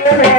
Yeah.